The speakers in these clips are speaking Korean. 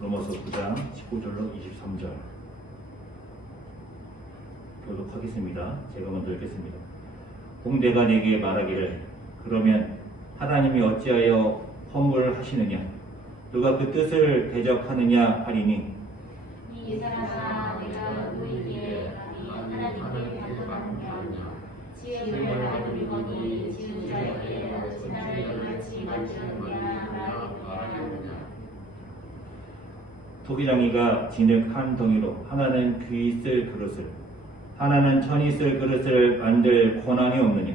로마서 9장 19절로 23절 교독하겠습니다. 제가 먼저 읽겠습니다. 공대가 내게 말하기를 그러면 하나님이 어찌하여 허물하시느냐 누가 그 뜻을 대적하느냐 하리니 이 사람아 내가 너희에게 하나님께 반응하는 자니라 지음을 말하리거니 지은 자에게 어찌 나를 같이 만드느냐 말하느냐 토기장이가 진흙 한 덩이로 하나는 귀 쓸 그릇을 하나는 천이 쓸 그릇을 만들 권한이 없느냐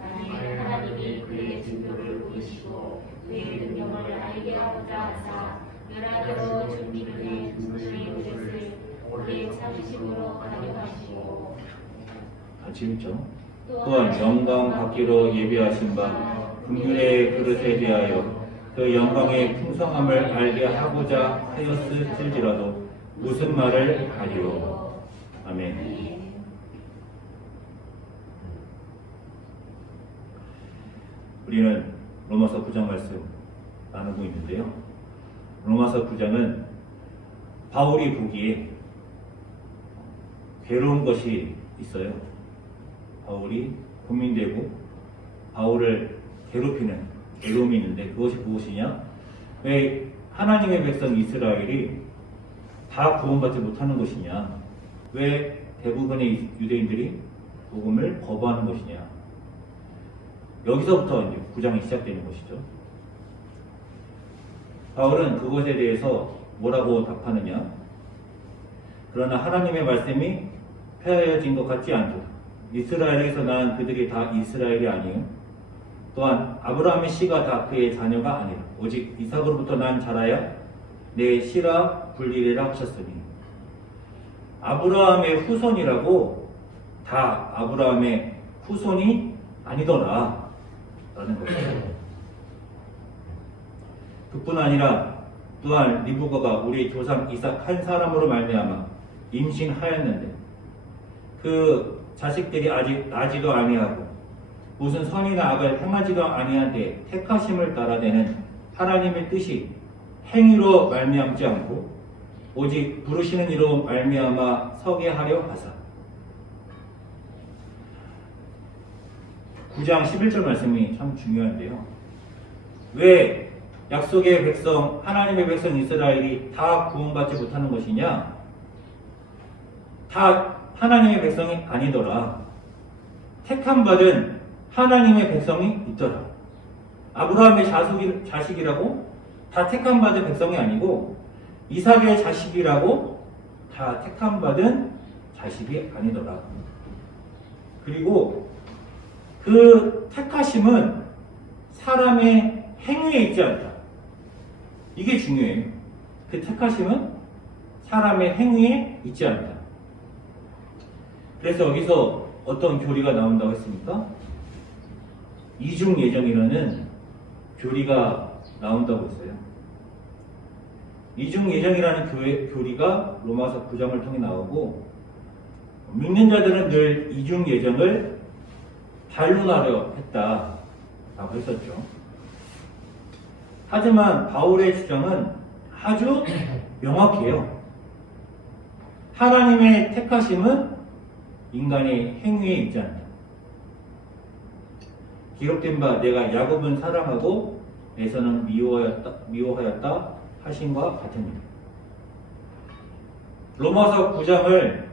만일 하나님이 그의 진노를 보이시고 그의 능력을 알게 하고자 하사 멸하도록 준비해 그의 그릇을 그의 참으심으로 가져가시고 같이 읽죠. 또한 영광 받기로 예비하신 바 긍휼의 그릇에 대하여 그 영광의 풍성함을 알게 하고자 하였을지라도 무슨 말을 하리요. 아멘. 우리는 로마서 9장 말씀 나누고 있는데요. 로마서 9장은 바울이 보기에 괴로운 것이 있어요. 바울이 고민되고 바울을 괴롭히는 괴로움이 있는데 그것이 무엇이냐? 왜 하나님의 백성 이스라엘이 다 구원받지 못하는 것이냐? 왜 대부분의 유대인들이 복음을 거부하는 것이냐? 여기서부터 이제 9장이 시작되는 것이죠. 바울은 그것에 대해서 뭐라고 답하느냐? 그러나 하나님의 말씀이 폐하여진 것 같지 않도다. 이스라엘에서 난 그들이 다 이스라엘이 아니요 또한 아브라함의 씨가 다 그의 자녀가 아니라 오직 이삭으로부터 난 자라야 내 씨라 불리리라 하셨으니 아브라함의 후손이라고 다 아브라함의 후손이 아니더라 라는 것이죠. 그뿐 아니라 또한 리브가가 우리 조상 이삭 한 사람으로 말미암아 임신하였는데 그 자식들이 아직 나지도 아니하고 무슨 선이나 악을 행하지도 아니한데 택하심을 따라내는 하나님의 뜻이 행위로 말미암지 않고 오직 부르시는 이로 말미암아 서게 하려 하사. 9장 11절 말씀이 참 중요한데요. 왜 약속의 백성, 하나님의 백성 이스라엘이 다 구원받지 못하는 것이냐? 다 하나님의 백성이 아니더라. 택함받은 하나님의 백성이 있더라. 아브라함의 자식이라고 다 택함받은 백성이 아니고 이삭의 자식이라고 다 택함받은 자식이 아니더라. 그리고 그 택하심은 사람의 행위에 있지 않다. 이게 중요해요. 그 택하심은 사람의 행위에 있지 않다. 그래서 여기서 어떤 교리가 나온다고 했습니까? 이중 예정이라는 교리가 나온다고 했어요. 이중 예정이라는 교리가 로마서 9장을 통해 나오고 믿는 자들은 늘 이중 예정을 반론하려 했다라고 했었죠. 하지만 바울의 주장은 아주 명확해요. 하나님의 택하심은 인간의 행위에 있지 않다. 기록된 바 내가 야곱은 사랑하고 에서는 미워하였다 하신과 같으니라. 로마서 9장을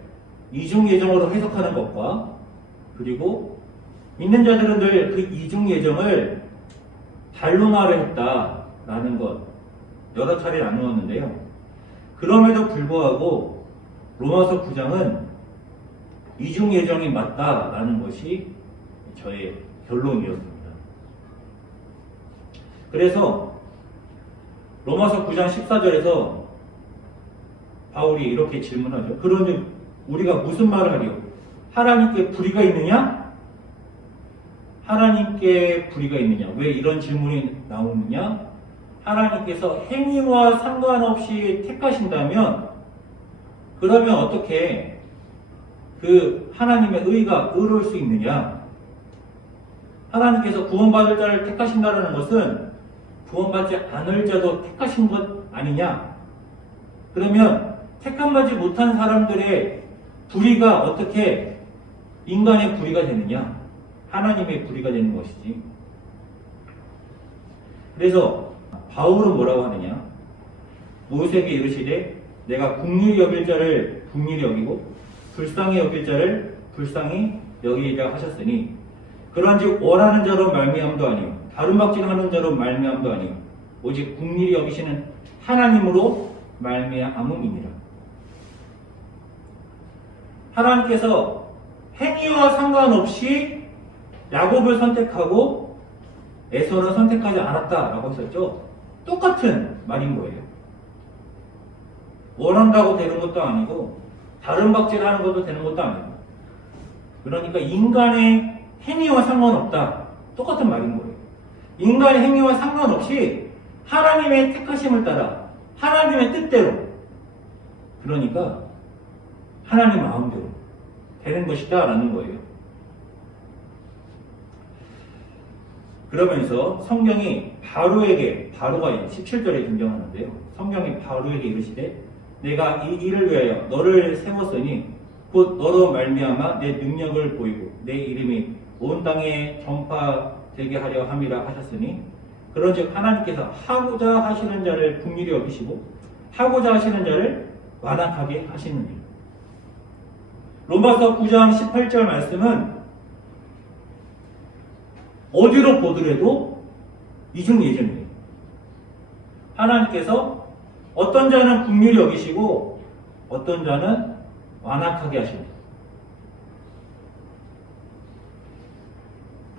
이중 예정으로 해석하는 것과 그리고 믿는 자들은 늘 그 이중 예정을 반론하려 했다라는 것 여러 차례 나누었는데요. 그럼에도 불구하고 로마서 9장은 이중 예정이 맞다라는 것이 저의 결론이었습니다. 그래서 로마서 9장 14절에서 바울이 이렇게 질문하죠. 그러니 우리가 무슨 말을 하리요? 하나님께 불의가 있느냐? 하나님께 불의가 있느냐? 왜 이런 질문이 나오느냐? 하나님께서 행위와 상관없이 택하신다면 그러면 어떻게 그 하나님의 의가 의로울 수 있느냐? 하나님께서 구원받을 자를 택하신다는 것은 구원받지 않을 자도 택하신 것 아니냐? 그러면 택함받지 못한 사람들의 불의가 어떻게 인간의 불의가 되느냐? 하나님의 불의가 되는 것이지. 그래서 바울은 뭐라고 하느냐? 모세에게 이르시되 내가 긍휼히 여길 자를 긍휼히 여기고 불쌍히 여길 자를 불쌍히 여기리라 하셨으니 그러한즉 원하는 자로 말미암도 아니요 다른 박질하는 자로 말미암도 아니요 오직 긍휼히 여기시는 하나님으로 말미암음이니라. 하나님께서 행위와 상관없이 야곱을 선택하고 에서는 선택하지 않았다라고 했었죠. 똑같은 말인 거예요. 원한다고 되는 것도 아니고 다른 박질하는 것도 되는 것도 아니고, 그러니까 인간의 행위와 상관없다. 똑같은 말인 거예요. 인간의 행위와 상관없이 하나님의 택하심을 따라 하나님의 뜻대로, 그러니까 하나님 마음대로 되는 것이다 라는 거예요. 그러면서 성경이 바로에게, 바로가 17절에 등장하는데요. 성경이 바로에게 이르시되 내가 이 일을 위하여 너를 세웠으니 곧 너로 말미암아 내 능력을 보이고 내 이름이 온 땅에 전파되게 하려 함이라 하셨으니 그런즉 하나님께서 하고자 하시는 자를 긍휼히 여기시고 하고자 하시는 자를 완악하게 하시느니라. 로마서 9장 18절 말씀은 어디로 보더라도 이중예정이에요. 하나님께서 어떤 자는 긍휼히 여기시고 어떤 자는 완악하게 하십니다.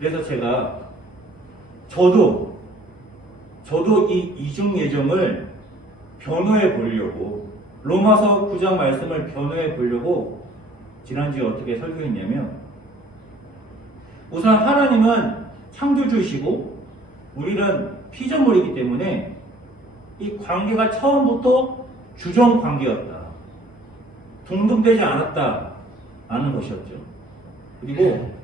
그래서 제가 저도 이 이중예정을 변호해 보려고, 로마서 9장 말씀을 변호해 보려고 지난주에 어떻게 설교했냐면, 우선 하나님은 창조주이시고 우리는 피조물이기 때문에 이 관계가 처음부터 주종 관계였다. 동등되지 않았다. 라는 것이었죠. 그리고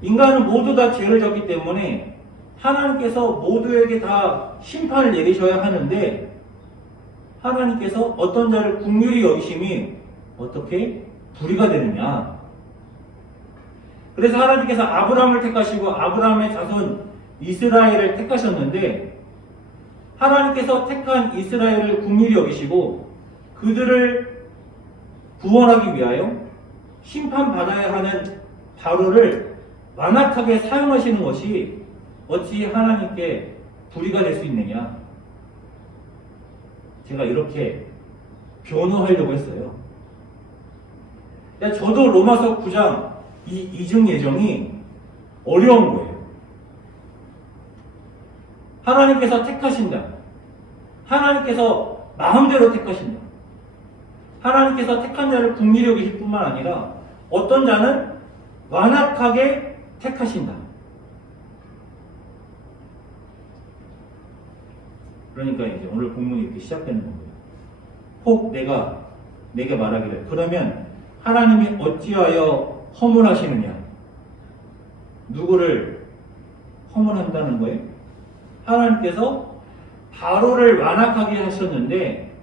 인간은 모두 다 죄를 졌기 때문에 하나님께서 모두에게 다 심판을 내리셔야 하는데, 하나님께서 어떤 자를 긍휼히 여기심이 어떻게 불의가 되느냐. 그래서 하나님께서 아브라함을 택하시고 아브라함의 자손 이스라엘을 택하셨는데, 하나님께서 택한 이스라엘을 긍휼히 여기시고 그들을 구원하기 위하여 심판받아야 하는 바로를 완악하게 사용하시는 것이 어찌 하나님께 불의가 될 수 있느냐. 제가 이렇게 변호하려고 했어요. 저도 로마서 9장 이 이중 예정이 어려운 거예요. 하나님께서 택하신다. 하나님께서 마음대로 택하신다. 하나님께서 택한 자를 긍휼히 여기실 뿐만 아니라 어떤 자는 완악하게 택하신다. 그러니까 이제 오늘 본문이 이렇게 시작되는 거예요. 혹 내게 말하기를 그러면 하나님이 어찌하여 허물하시느냐? 누구를 허물한다는 거예요? 하나님께서 바로를 완악하게 하셨는데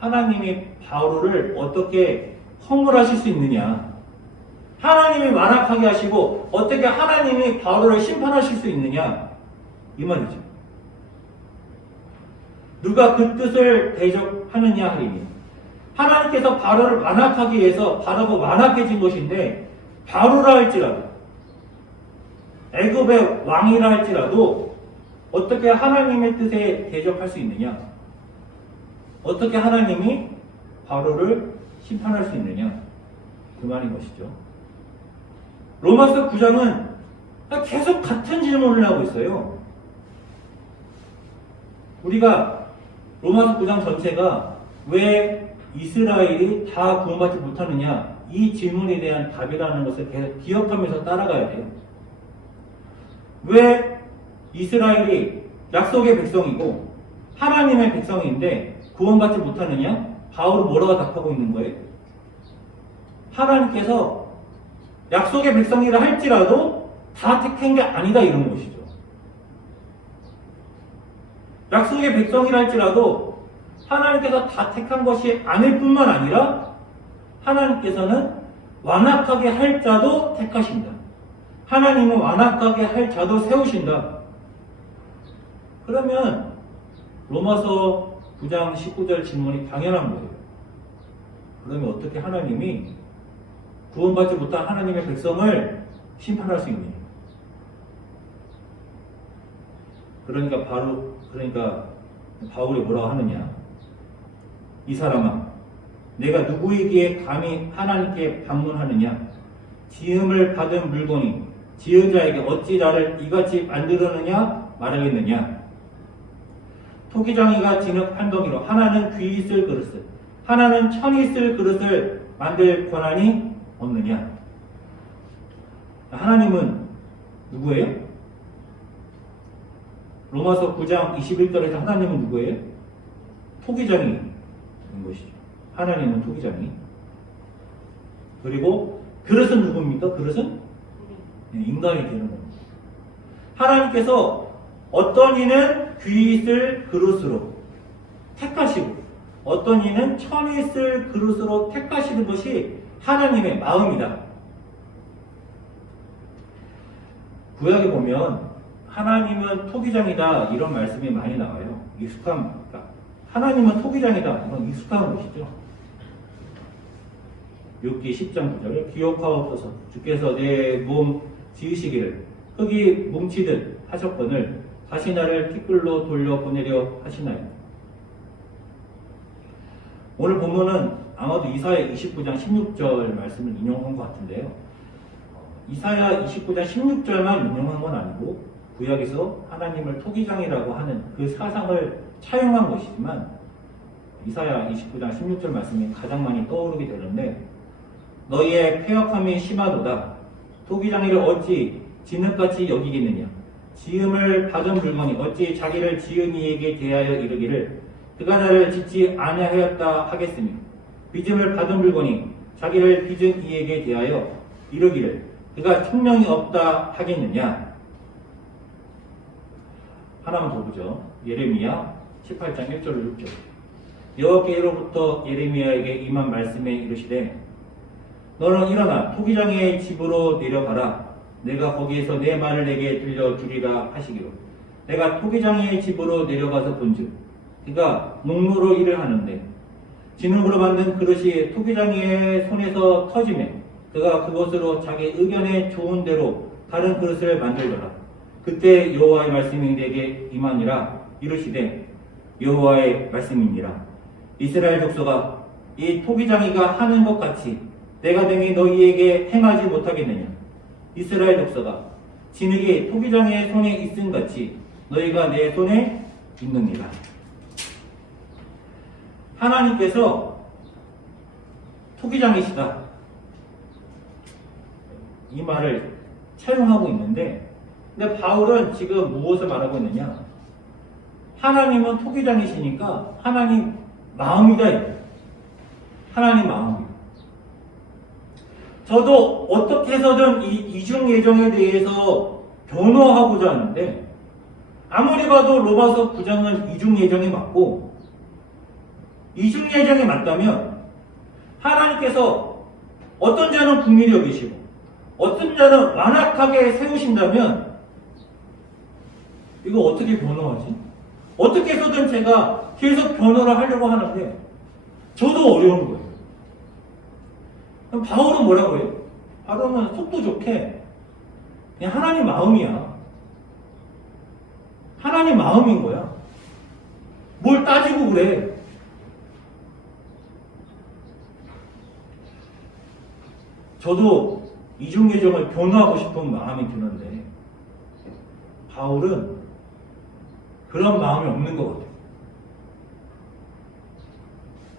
하나님이 바로를 어떻게 허물하실 수 있느냐? 하나님이 완악하게 하시고 어떻게 하나님이 바로를 심판하실 수 있느냐? 이 말이죠. 누가 그 뜻을 대적하느냐 하리니, 하나님께서 바로를 완악하기 위해서 바로가 완악해진 것인데, 바로라 할지라도 애굽의 왕이라 할지라도 어떻게 하나님의 뜻에 대적할 수 있느냐? 어떻게 하나님이 바로를 심판할 수 있느냐? 그 말인 것이죠. 로마서 9장은 계속 같은 질문을 하고 있어요. 우리가 로마서 9장 전체가 왜 이스라엘이 다 구원받지 못하느냐, 이 질문에 대한 답이라는 것을 계속 기억하면서 따라가야 돼요. 왜 이스라엘이 약속의 백성이고 하나님의 백성인데 구원받지 못하느냐? 바울은 뭐라고 답하고 있는 거예요? 하나님께서 약속의 백성이라 할지라도 다 택한 게 아니다, 이런 것이죠. 약속의 백성이라 할지라도 하나님께서 다 택한 것이 아닐 뿐만 아니라 하나님께서는 완악하게 할 자도 택하신다. 하나님은 완악하게 할 자도 세우신다. 그러면 로마서 9장 19절 질문이 당연한 거예요. 그러면 어떻게 하나님이 구원받지 못한 하나님의 백성을 심판할 수 있느냐? 그러니까 바울이 뭐라고 하느냐? 이 사람아, 내가 누구에게 감히 하나님께 방문하느냐? 지음을 받은 물건이 지은 자에게 어찌 나를 이같이 만들었느냐 말하겠느냐? 토기장이가 진흙 한 덩이로 하나는 귀 있을 그릇을, 하나는 천이 있을 그릇을 만들 권한이 없느냐? 하나님은 누구예요? 로마서 9장 21절에서 하나님은 누구예요? 토기장이인 것이죠. 하나님은 토기장이. 그리고 그릇은 누굽니까? 그릇은 인간이 되는 겁니다. 하나님께서 어떤 이는 귀 있을 그릇으로 택하시고 어떤 이는 천이 있을 그릇으로 택하시는 것이 하나님의 마음이다. 구약에 보면 하나님은 토기장이다 이런 말씀이 많이 나와요. 그러니까 하나님은 토기장이다 이건 익숙한 것이죠. 욥기 10장 9절에 기억하옵소서 주께서 내 몸 지으시기를 흙이 뭉치듯 하셨거늘 다시 나를 티끌로 돌려보내려 하시나요? 오늘 본문은 아마도 이사야 29장 16절 말씀을 인용한 것 같은데요. 이사야 29장 16절만 인용한 건 아니고 구약에서 하나님을 토기장이라고 하는 그 사상을 차용한 것이지만 이사야 29장 16절 말씀이 가장 많이 떠오르게 되는데 너희의 패역함이 심하도다. 토기장이를 어찌 진흙같이 여기겠느냐. 지음을 받은 물건이 어찌 자기를 지은 이에게 대하여 이르기를 그가 나를 짓지 아니하였다 하겠으며 빚음을 받은 물건이 자기를 빚은 이에게 대하여 이르기를 그가 총명이 없다 하겠느냐. 하나만 더 보죠. 예레미야 18장 1절을 6절. 여호와께로부터 예레미야에게 임한 말씀에 이르시되 너는 일어나 토기장의 집으로 내려가라. 내가 거기에서 내 말을 내게 들려주리라 하시기로 내가 토기장의 집으로 내려가서 본즉 그가 농로로 일을 하는데 진흙으로 만든 그릇이 토기장의 손에서 터지매 그가 그것으로 자기 의견에 좋은 대로 다른 그릇을 만들더라. 그때 여호와의 말씀이 내게 임하니라. 이르시되 여호와의 말씀이니라. 이스라엘 족속아 이 토기장이가 하는 것 같이 내가 능히 너희에게 행하지 못하겠느냐. 이스라엘 족속아 진흙이 토기장의 손에 있음 같이 너희가 내 손에 있느니라. 하나님께서 토기장이시다 이 말을 차용하고 있는데 근데 바울은 지금 무엇을 말하고 있느냐. 하나님은 토기장이시니까 하나님 마음이다. 하나님 마음이다. 저도 어떻게 해서든 이 이중 예정에 대해서 변호하고자 하는데 아무리 봐도 로마서 9장은 이중 예정이 맞고 이중 예정이 맞다면 하나님께서 어떤 자는 긍휼히 여기시고 어떤 자는 완악하게 세우신다면 이거 어떻게 변호하지? 어떻게 해서든 제가 계속 변호를 하려고 하는데 저도 어려운 거예요. 그럼 바울은 뭐라고 해요? 바울은 속도 좋게 그냥 하나님 마음이야. 하나님 마음인 거야. 뭘 따지고 그래. 저도 이중예정을 변호하고 싶은 마음이 드는데 바울은 그런 마음이 없는 것 같아요.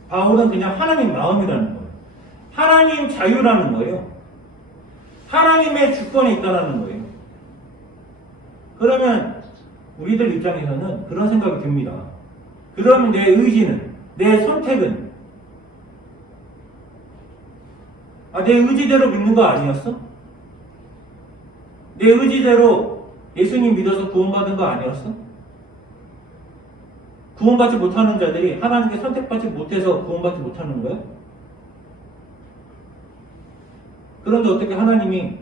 바울은 그냥 하나님 마음이라는 거예요. 하나님 자유라는 거예요. 하나님의 주권에 있다는 거예요. 그러면 우리들 입장에서는 그런 생각이 듭니다. 그러면 내 의지는, 내 선택은 내 의지대로 믿는 거 아니었어? 내 의지대로 예수님 믿어서 구원받은 거 아니었어? 구원받지 못하는 자들이 하나님께 선택받지 못해서 구원받지 못하는 거예요? 그런데 어떻게 하나님이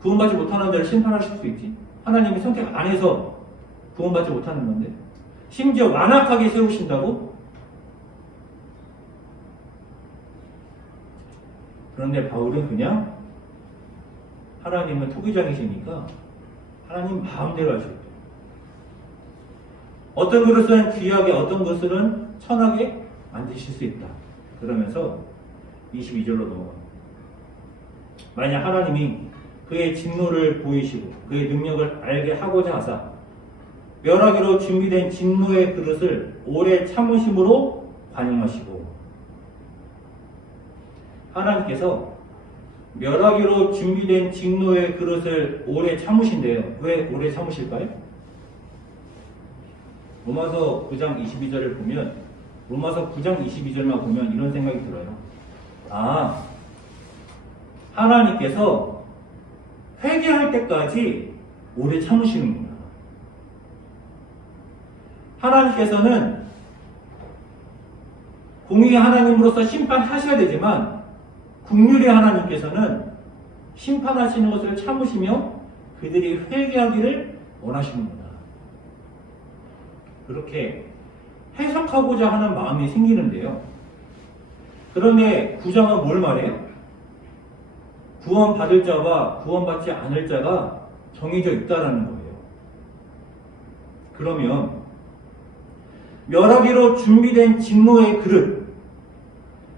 구원받지 못하는 자를 심판하실 수 있지? 하나님이 선택 안 해서 구원받지 못하는 건데 심지어 완악하게 세우신다고? 그런데 바울은 그냥 하나님은 토기장이시니까 하나님 마음대로 하실 거예요. 어떤 그릇은 귀하게 어떤 것은 천하게 만드실 수 있다. 그러면서 22절로 넘어갑니다. 만약 하나님이 그의 진노를 보이시고 그의 능력을 알게 하고자 하사 멸하기로 준비된 진노의 그릇을 오래 참으심으로 관용하시고 하나님께서 멸하기로 준비된 진노의 그릇을 오래 참으신대요. 왜 오래 참으실까요? 로마서 9장 22절을 보면 로마서 9장 22절만 보면 이런 생각이 들어요. 아, 하나님께서 회개할 때까지 오래 참으시는구나. 하나님께서는 공의의 하나님으로서 심판하셔야 되지만 긍휼의 하나님께서는 심판하시는 것을 참으시며 그들이 회개하기를 원하시는구나. 그렇게 해석하고자 하는 마음이 생기는데요. 그런데 9장은 뭘 말해요? 구원받을 자와 구원받지 않을 자가 정해져 있다라는 거예요. 그러면 멸하기로 준비된 진노의 그릇,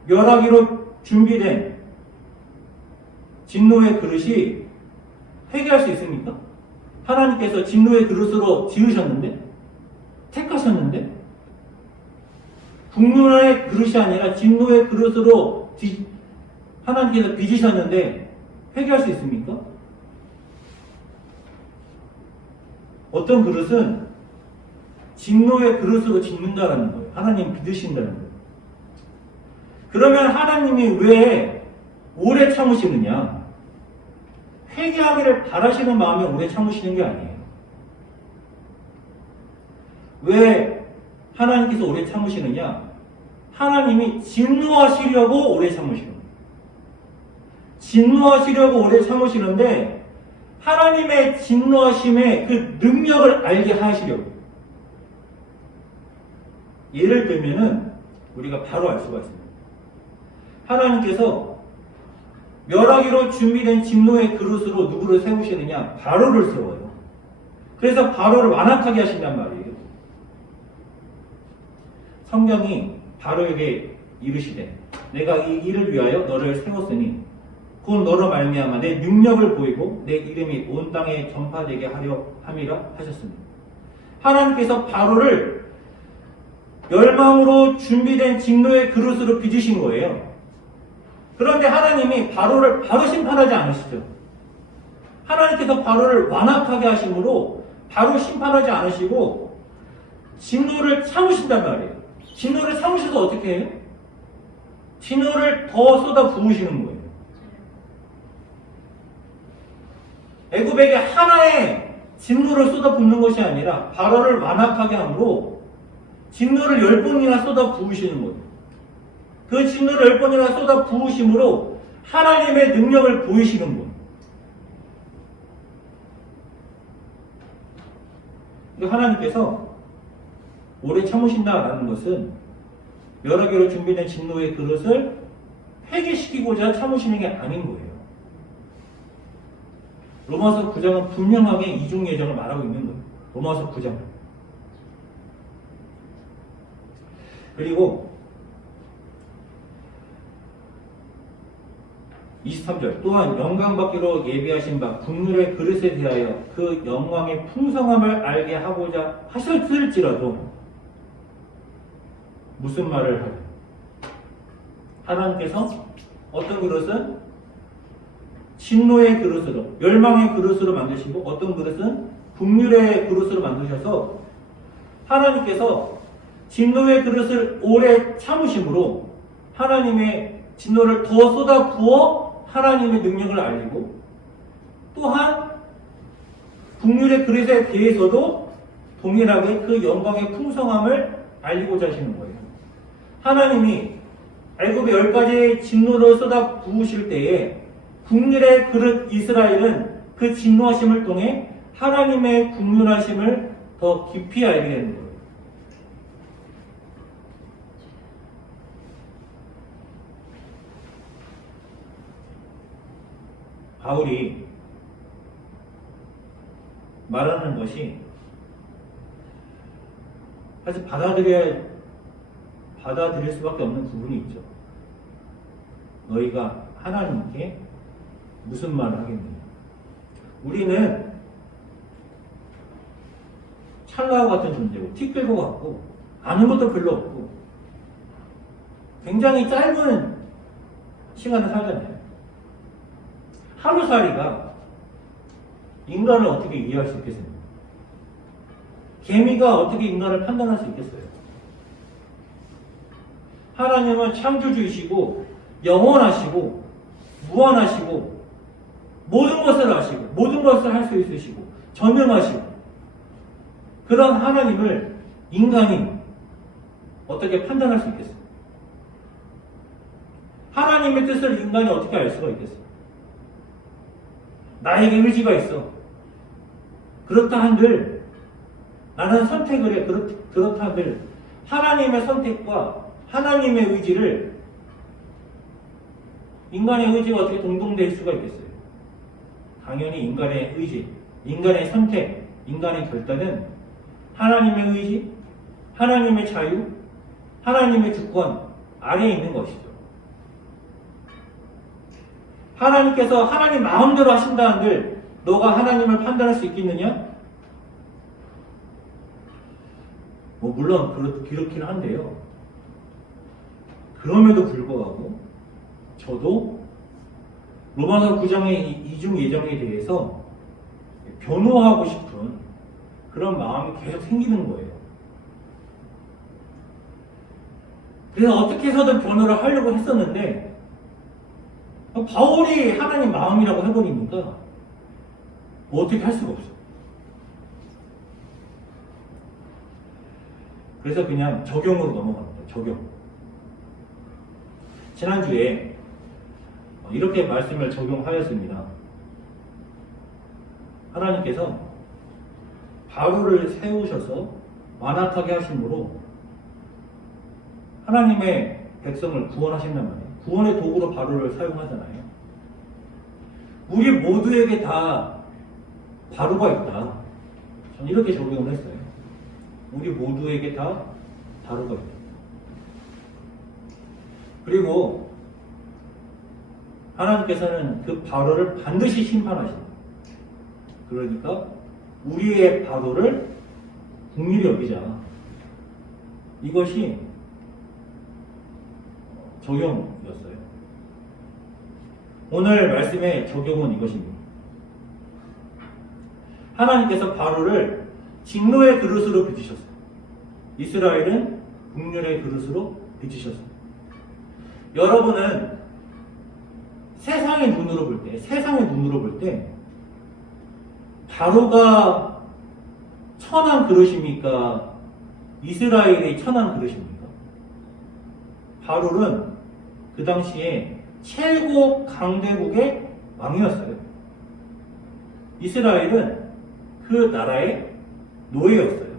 멸하기로 준비된 진노의 그릇이 회개할 수 있습니까? 하나님께서 진노의 그릇으로 지으셨는데, 택하셨는데, 분노의 그릇이 아니라 진노의 그릇으로 하나님께서 빚으셨는데 회개할 수 있습니까? 어떤 그릇은 진노의 그릇으로 짓는다라는 거예요. 하나님 빚으신다는 거예요. 그러면 하나님이 왜 오래 참으시느냐? 회개하기를 바라시는 마음에 오래 참으시는 게 아니에요. 왜 하나님께서 오래 참으시느냐? 하나님이 진노하시려고 오래 참으시는 거예요. 진노하시려고 오래 참으시는데 하나님의 진노하심의 그 능력을 알게 하시려고. 예를 들면은 우리가 바로 알 수가 있습니다. 하나님께서 멸하기로 준비된 진노의 그릇으로 누구를 세우시느냐? 바로를 세워요. 그래서 바로를 완악하게 하신단 말이에요. 성경이 바로에게 이르시되 내가 이 일을 위하여 너를 세웠으니 곧 너로 말미암아 내 능력을 보이고 내 이름이 온 땅에 전파되게 하려 함이라 하셨습니다. 하나님께서 바로를 멸망으로 준비된 진노의 그릇으로 빚으신 거예요. 그런데 하나님이 바로를 바로 심판하지 않으시죠. 하나님께서 바로를 완악하게 하심으로 바로 심판하지 않으시고 진노를 참으신단 말이에요. 진노를 참으셔서 어떻게 해요? 진노를 더 쏟아 부으시는 거예요. 애굽에게 하나의 진노를 쏟아 붓는 것이 아니라 바로를 완악하게 함으로 진노를 10번이나 쏟아 부으시는 거예요. 그 진노를 10번이나 쏟아 부으심으로 하나님의 능력을 보이시는 거예요. 하나님께서 오래 참으신다라는 것은 여러 개로 준비된 진노의 그릇을 회개시키고자 참으시는 게 아닌 거예요. 로마서 9장은 분명하게 이중 예정을 말하고 있는 거예요. 로마서 9장. 그리고 23절 또한 영광받기로 예비하신 바 국률의 그릇에 대하여 그 영광의 풍성함을 알게 하고자 하셨을지라도 무슨 말을 하요? 하나님께서 어떤 그릇은 진노의 그릇으로 멸망의 그릇으로 만드시고 어떤 그릇은 국률의 그릇으로 만드셔서 하나님께서 진노의 그릇을 오래 참으심으로 하나님의 진노를 더 쏟아 부어 하나님의 능력을 알리고 또한 국률의 그릇에 대해서도 동일하게 그 영광의 풍성함을 알리고자 하시는 거예요. 하나님이 애굽의 10가지 진노를 쏟아 부으실 때에 국률의 그릇 이스라엘은 그 진노하심을 통해 하나님의 국률하심을 더 깊이 알게 되는 거예요. 바울이 말하는 것이 사실 받아들일 수밖에 없는 부분이 있죠. 너희가 하나님께 무슨 말을 하겠느냐. 우리는 찰나와 같은 존재고 티끌과 같고 아는 것도 별로 없고 굉장히 짧은 시간을 살잖아요. 하루살이가 인간을 어떻게 이해할 수 있겠습니까? 개미가 어떻게 인간을 판단할 수 있겠어요? 하나님은 창조주이시고 영원하시고 무한하시고 모든 것을 아시고 모든 것을 할 수 있으시고 전능하시고 그런 하나님을 인간이 어떻게 판단할 수 있겠어요? 하나님의 뜻을 인간이 어떻게 알 수가 있겠어요? 나에게 의지가 있어. 그렇다 한들 나는 선택을 해. 그렇다 한들 하나님의 선택과 하나님의 의지를 인간의 의지가 어떻게 동동될 수가 있겠어요? 당연히 인간의 의지, 인간의 선택, 인간의 결단은 하나님의 의지, 하나님의 자유, 하나님의 주권 아래에 있는 것이죠. 하나님께서 하나님 마음대로 하신다 한들 너가 하나님을 판단할 수 있겠느냐? 물론 그렇긴 한데요. 그럼에도 불구하고 저도 로마서 9장의 이중 예정에 대해서 변호하고 싶은 그런 마음이 계속 생기는 거예요. 그래서 어떻게 해서든 변호를 하려고 했었는데 바울이 하나님 마음이라고 해버리니까 뭐 어떻게 할 수가 없어. 그래서 그냥 적용으로 넘어갑니다. 적용. 지난주에 이렇게 말씀을 적용하였습니다. 하나님께서 바울을 세우셔서 완악하게 하심으로 하나님의 백성을 구원하신단 말이에요. 구원의 도구로 바로를 사용하잖아요. 우리 모두에게 다 바로가 있다. 저는 이렇게 적용을 했어요. 우리 모두에게 다 바로가 있다. 그리고 하나님께서는 그 바로를 반드시 심판하신다. 그러니까 우리의 바로를 긍휼히 여기자. 이것이 적용이었어요. 오늘 말씀의 적용은 이것입니다. 하나님께서 바로를 진노의 그릇으로 빚으셨어요. 이스라엘은 긍휼의 그릇으로 빚으셨어요. 여러분은 세상의 눈으로 볼 때 바로가 천한 그릇입니까? 이스라엘이 천한 그릇입니까? 바로는 그 당시에 최고 강대국의 왕이었어요. 이스라엘은 그 나라의 노예였어요.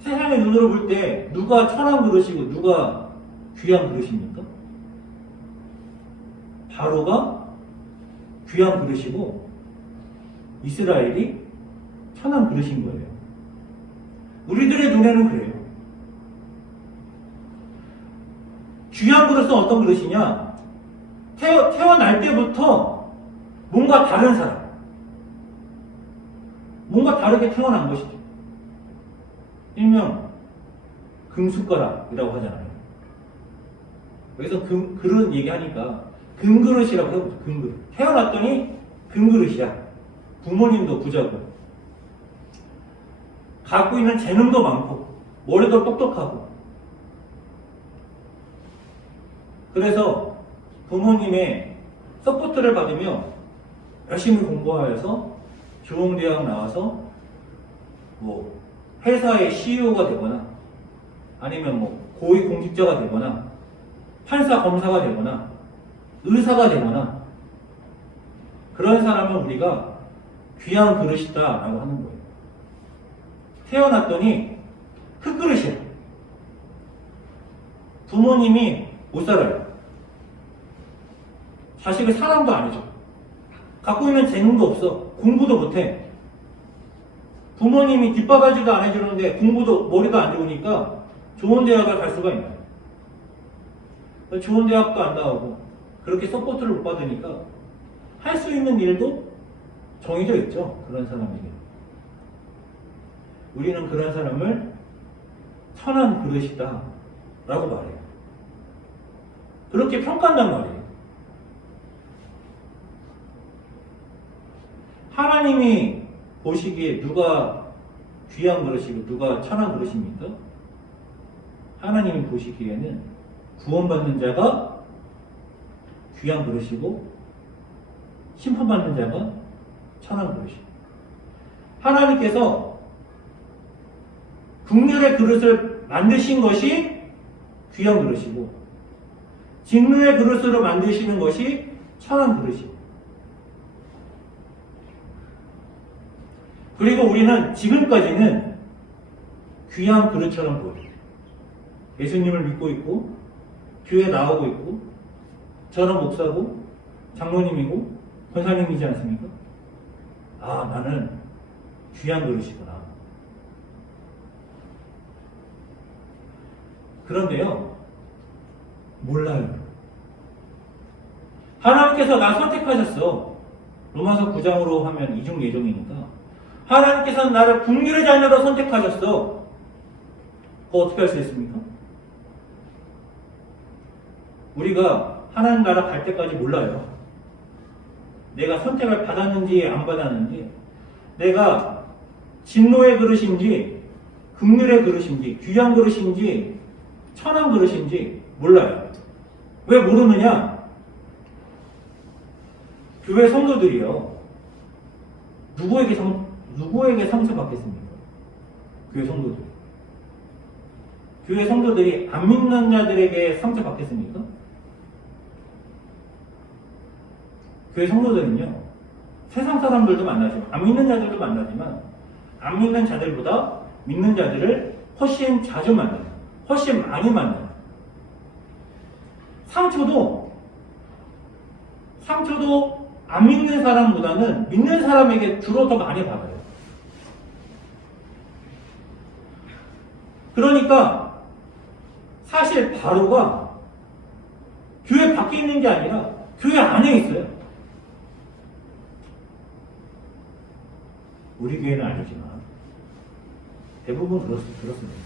세상의 눈으로 볼 때 누가 천한 그릇이고 누가 귀한 그릇입니까? 바로가 귀한 그릇이고 이스라엘이 천한 그릇인 거예요. 우리들의 눈에는 그래요. 귀한 그릇은 어떤 그릇이냐? 태어날 때부터 뭔가 다른 사람, 뭔가 다르게 태어난 것이죠. 일명 금숟가락이라고 하잖아요. 여기서 그릇 얘기하니까 금그릇이라고 해보죠. 금그릇. 태어났더니 금그릇이야. 부모님도 부자고 갖고 있는 재능도 많고 머리도 똑똑하고 그래서 부모님의 서포트를 받으며 열심히 공부하여서 좋은 대학 나와서 뭐 회사의 CEO가 되거나 아니면 뭐 고위공직자가 되거나 판사 검사가 되거나 의사가 되거나 그런 사람은 우리가 귀한 그릇이다라고 하는 거예요. 태어났더니 흙그릇이야. 부모님이 못 살아요. 자식을 사람도 아니죠. 갖고 있는 재능도 없어. 공부도 못해. 부모님이 뒷바라지도 안 해주는데 공부도 머리도 안 좋으니까 좋은 대학을 갈 수가 있나요? 좋은 대학도 안 나오고 그렇게 서포트를 못 받으니까 할 수 있는 일도 정해져 있죠. 그런 사람에게. 우리는 그런 사람을 선한 그릇이다 라고 말해요. 그렇게 평가한단 말이에요. 하나님이 보시기에 누가 귀한 그릇이고 누가 천한 그릇입니까? 하나님이 보시기에는 구원받는 자가 귀한 그릇이고 심판받는 자가 천한 그릇이고, 하나님께서 긍휼의 그릇을 만드신 것이 귀한 그릇이고 진노의 그릇으로 만드시는 것이 천한 그릇이고, 그리고 우리는 지금까지는 귀한 그릇처럼 보여요. 예수님을 믿고 있고 교회에 나오고 있고 저는 목사고 장로님이고 권사님이지 않습니까? 아, 나는 귀한 그릇이구나. 그런데요, 몰라요. 하나님께서 나 선택하셨어. 로마서 9장으로 하면 이중 예정이니까 하나님께서는 나를 긍휼의 자녀로 선택하셨어. 그거 어떻게 할 수 있습니까? 우리가 하나님 나라 갈 때까지 몰라요. 내가 선택을 받았는지 안 받았는지, 내가 진노의 그릇인지 긍휼의 그릇인지 귀한 그릇인지 천한 그릇인지 몰라요. 왜 모르느냐? 교회 성도들이요, 누구에게 상처받겠습니까? 교회 성도들. 교회 성도들이 안 믿는 자들에게 상처받겠습니까? 교회 성도들은요, 세상 사람들도 만나죠. 안 믿는 자들도 만나지만 안 믿는 자들보다 믿는 자들을 훨씬 자주 만나요. 훨씬 많이 만나요. 상처도 안 믿는 사람보다는 믿는 사람에게 주로 더 많이 받아요. 그러니까 사실 바로가 교회 밖에 있는 게 아니라 교회 안에 있어요. 우리 교회는 아니지만 대부분 그렇습니다.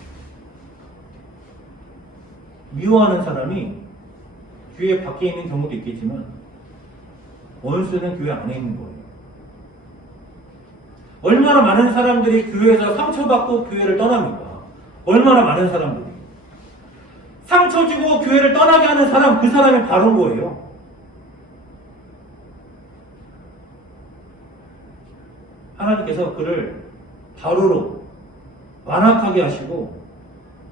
미워하는 사람이 교회 밖에 있는 경우도 있겠지만 원수는 교회 안에 있는 거예요. 얼마나 많은 사람들이 교회에서 상처받고 교회를 떠납니까? 얼마나 많은 사람들이. 상처 주고 교회를 떠나게 하는 사람, 그 사람이 바로인 거예요. 하나님께서 그를 바로로 완악하게 하시고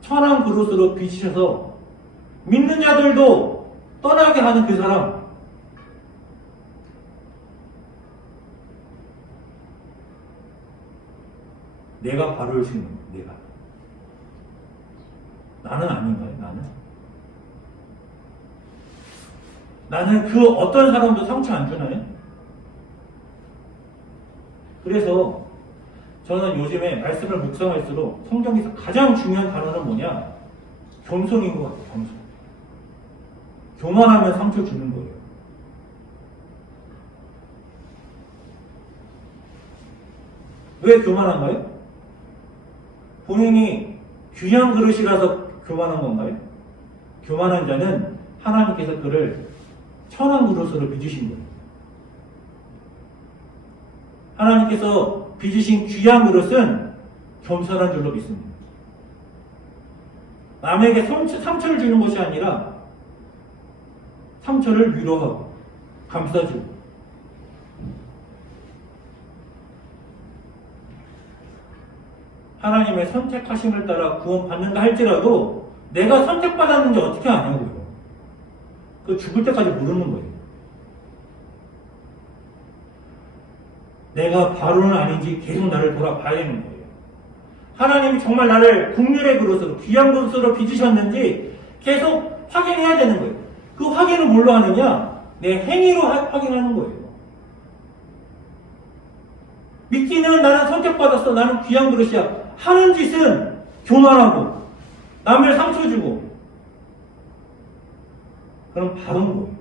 천한 그릇으로 빚으셔서 믿는 자들도 떠나게 하는 그 사람, 내가 바로일 수 있는 거예요. 나는 아닌가요? 나는 그 어떤 사람도 상처 안 주나요? 그래서 저는 요즘에 말씀을 묵상할수록 성경에서 가장 중요한 단어는 뭐냐? 겸손인 것 같아요. 겸손. 교만하면 상처 주는 거예요. 왜 교만한가요? 본인이 귀한 그릇이라서 교만한 건가요? 교만한 자는 하나님께서 그를 천한 그릇으로 빚으신 거예요. 하나님께서 빚으신 귀한 그릇은 겸손한 줄로 믿습니다. 남에게 상처를 주는 것이 아니라 상처를 위로하고 감싸주고, 하나님의 선택하심을 따라 구원받는다 할지라도 내가 선택받았는지 어떻게 아냐고요. 그 죽을 때까지 모르는 거예요. 내가 바로는 아닌지 계속 나를 돌아봐야 되는 거예요. 하나님이 정말 나를 국률의 그릇으로 귀한 그릇으로 빚으셨는지 계속 확인해야 되는 거예요. 그 확인을 뭘로 하느냐? 내 행위로 확인하는 거예요. 믿기는 나는 선택받았어. 나는 귀한 그릇이야. 하는 짓은 교만하고 남을 상처 주고 그럼 바른 거예요.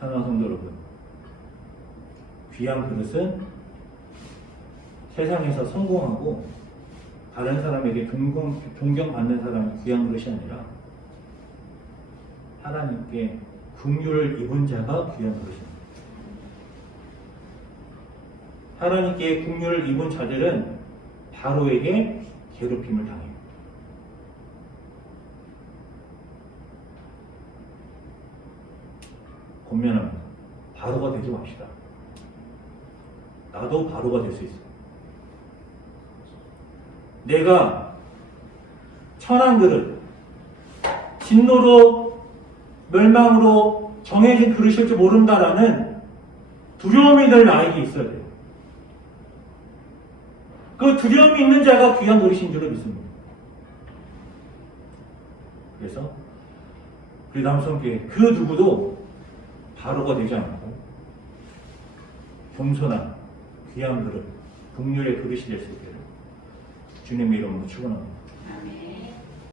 사랑하는 성도 여러분, 귀한 그릇은 세상에서 성공하고 다른 사람에게 존경받는 사람이 귀한 그릇이 아니라 하나님께 긍휼을 입은 자가 귀한 그릇입니다. 하나님께 긍휼을 입은 자들은 바로에게 괴롭힘을 당해요. 권면합니다. 바로가 되지 맙시다. 나도 바로가 될 수 있어. 내가 천한 그릇, 진노로 멸망으로 정해진 그릇일 줄 모른다라는 두려움이 늘 나에게 있어야 돼요. 그 두려움이 있는 자가 귀한 그릇인 줄을 믿습니다. 그래서 우리 남성교회 그 누구도 바로가 되지 않고 겸손한 귀한 그릇, 긍휼의 그릇이 될 수 있기를 주님의 이름으로 축원합니다. 아멘.